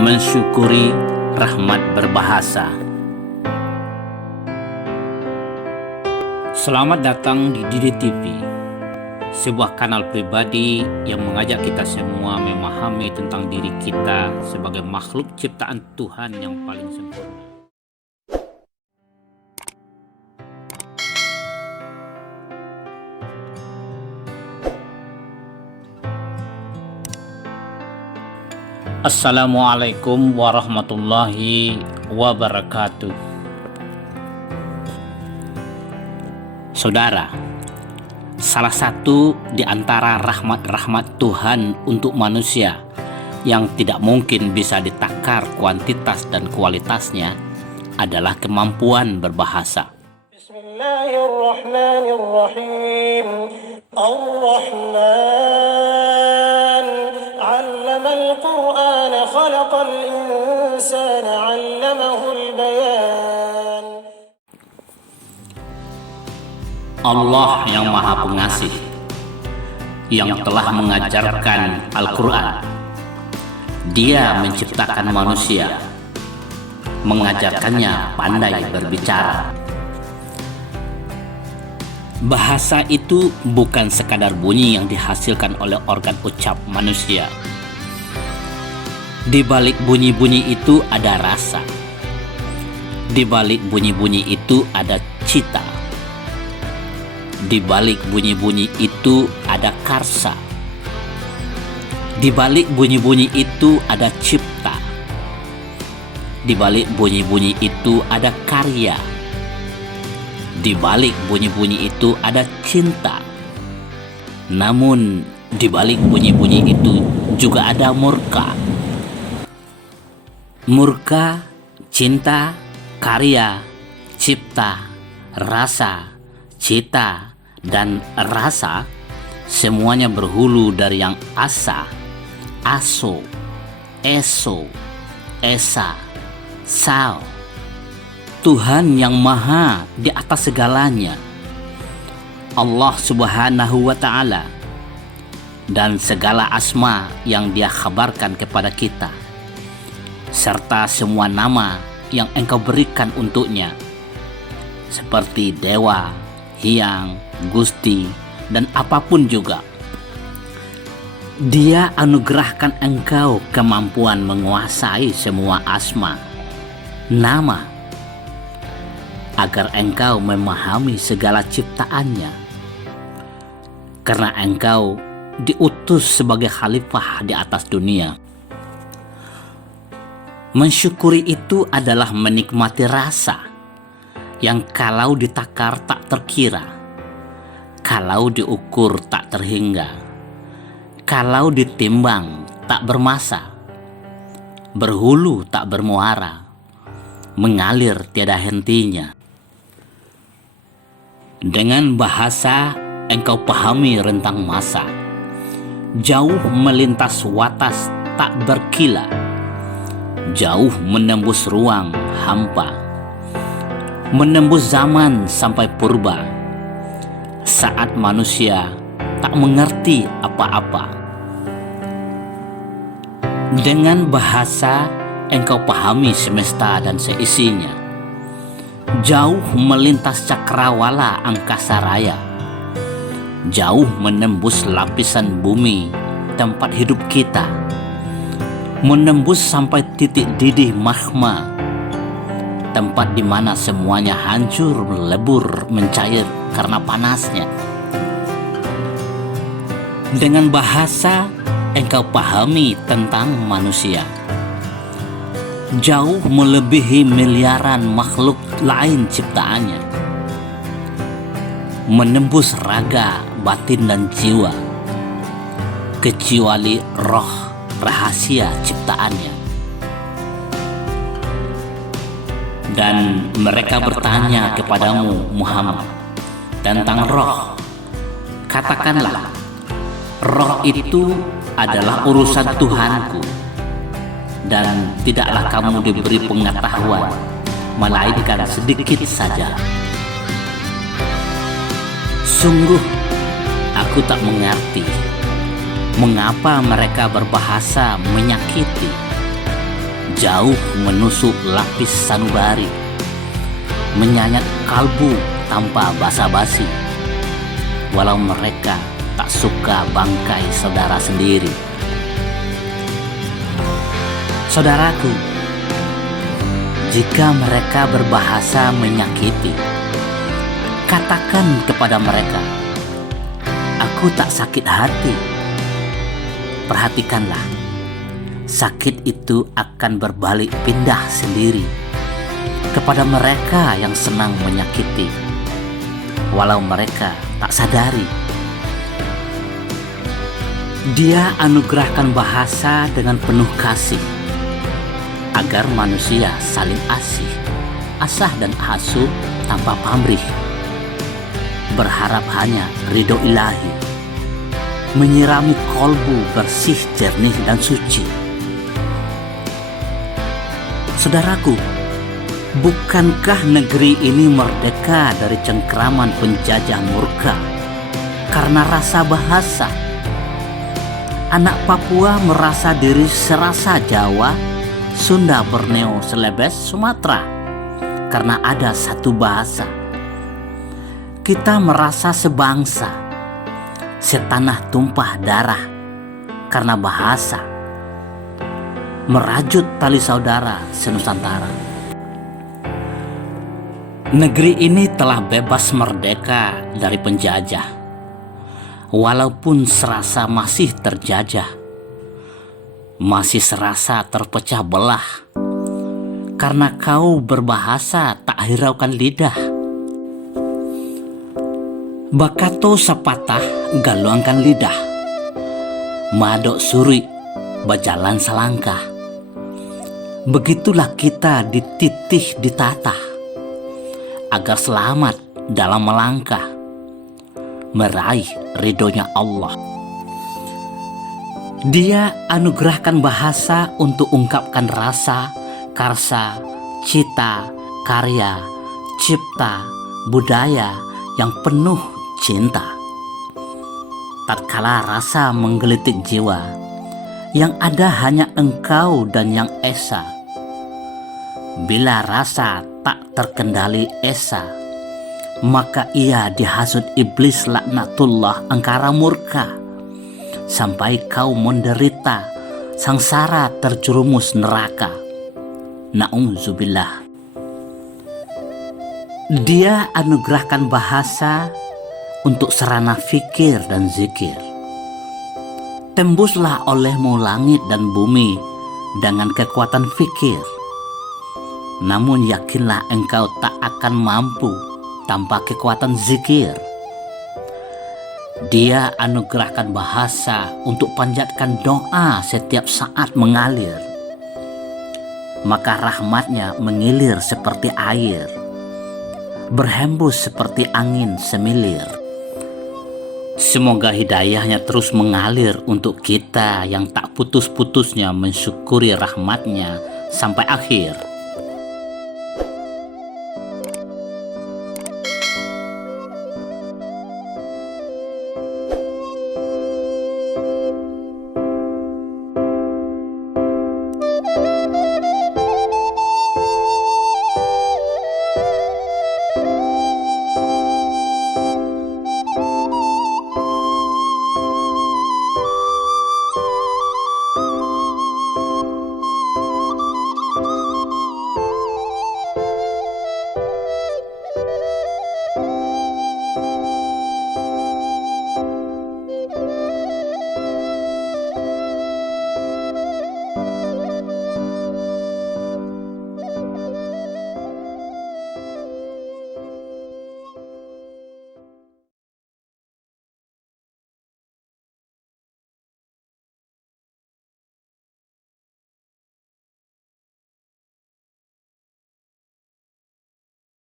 Mensyukuri rahmat berbahasa. Selamat datang di Didi TV, sebuah kanal pribadi yang mengajak kita semua memahami tentang diri kita sebagai makhluk ciptaan Tuhan yang paling sempurna. Assalamualaikum warahmatullahi wabarakatuh. Saudara, salah satu di antara rahmat-rahmat Tuhan untuk manusia yang tidak mungkin bisa ditakar kuantitas dan kualitasnya adalah kemampuan berbahasa. Bismillahirrahmanirrahim. Ar-Rahman 'allamal Qur'an khalaqal insana 'allamahul bayan. Allah yang Maha Pengasih, yang telah mengajarkan Al-Quran. Dia menciptakan manusia, mengajarkannya pandai berbicara. Bahasa itu bukan sekadar bunyi yang dihasilkan oleh organ ucap manusia. Di balik bunyi-bunyi itu ada rasa. Di balik bunyi-bunyi itu ada cita. Di balik bunyi-bunyi itu ada karsa. Di balik bunyi-bunyi itu ada cipta. Di balik bunyi-bunyi itu ada karya. Di balik bunyi-bunyi itu ada cinta. Namun di balik bunyi-bunyi itu juga ada murka. Murka, cinta, karya, cipta, rasa, cita, dan rasa semuanya berhulu dari yang asa, aso, eso, esa, sao. Tuhan yang maha di atas segalanya, Allah Subhanahu wa Ta'ala, dan segala asma yang Dia khabarkan kepada kita, serta semua nama yang Engkau berikan untuknya, seperti dewa, hyang, gusti, dan apapun juga. Dia anugerahkan engkau kemampuan menguasai semua asma, nama, agar engkau memahami segala ciptaannya. Karena engkau diutus sebagai khalifah di atas dunia. Mensyukuri itu adalah menikmati rasa yang kalau ditakar tak terkira, kalau diukur tak terhingga, kalau ditimbang tak bermasa, berhulu tak bermuara, mengalir tiada hentinya. Dengan bahasa engkau pahami rentang masa, jauh melintas watas tak berkila, jauh menembus ruang hampa, menembus zaman sampai purba, saat manusia tak mengerti apa-apa. Dengan bahasa engkau pahami semesta dan seisinya, jauh melintas cakrawala angkasa raya, jauh menembus lapisan bumi tempat hidup kita, menembus sampai titik didih magma, tempat di mana semuanya hancur, melebur, mencair karena panasnya. Dengan bahasa engkau pahami tentang manusia, jauh melebihi miliaran makhluk lain ciptaannya, menembus raga, batin, dan jiwa, kecuali roh rahasia ciptaannya. Dan mereka bertanya kepadamu Muhammad tentang roh. Katakanlah, roh itu adalah urusan Tuhanku, dan tidaklah kamu diberi pengetahuan, melainkan sedikit saja. Sungguh, aku tak mengerti mengapa mereka berbahasa menyakiti. jauh menusuk lapis sanubari, menyayat kalbu tanpa basa-basi, walau mereka tak suka bangkai saudara sendiri. Saudaraku, jika mereka berbahasa menyakiti, katakan kepada mereka, "Aku tak sakit hati." Perhatikanlah, sakit itu akan berbalik pindah sendiri kepada mereka yang senang menyakiti, walau mereka tak sadari. Dia anugerahkan bahasa dengan penuh kasih, agar manusia saling asah dan asuh tanpa pamrih, berharap hanya ridho ilahi, menyirami kolbu bersih, jernih dan suci. Saudaraku, bukankah negeri ini merdeka dari cengkraman penjajah murka karena rasa bahasa? Anak Papua merasa diri serasa Jawa, Sunda, Borneo, Celebes, Sumatera karena ada satu bahasa. Kita merasa sebangsa, setanah tumpah darah karena bahasa, merajut tali saudara senusantara. Negeri ini telah bebas merdeka dari penjajah, walaupun serasa masih terjajah, masih serasa terpecah belah, karena kau berbahasa tak hiraukan lidah. Bakato sapatah galuangkan lidah, madok suri berjalan selangkah. Begitulah kita dititih ditata, agar selamat dalam melangkah, meraih ridhonya Allah. Dia anugerahkan bahasa untuk ungkapkan rasa, karsa, cita, karya, cipta, budaya yang penuh cinta. Tatkala rasa menggelitik jiwa, yang ada hanya engkau dan yang esa. Bila rasa tak terkendali esa, maka ia dihasut iblis laknatullah angkara murka, sampai kau menderita sangsara terjerumus neraka. Na'udzubillah. Dia anugerahkan bahasa untuk sarana fikir dan zikir. Tembuslah olehmu langit dan bumi dengan kekuatan fikir, namun yakinlah engkau tak akan mampu tanpa kekuatan zikir. Dia anugerahkan bahasa untuk panjatkan doa setiap saat mengalir, maka rahmatnya mengilir seperti air, berhembus seperti angin semilir. Semoga hidayahnya terus mengalir untuk kita yang tak putus-putusnya mensyukuri rahmatnya sampai akhir.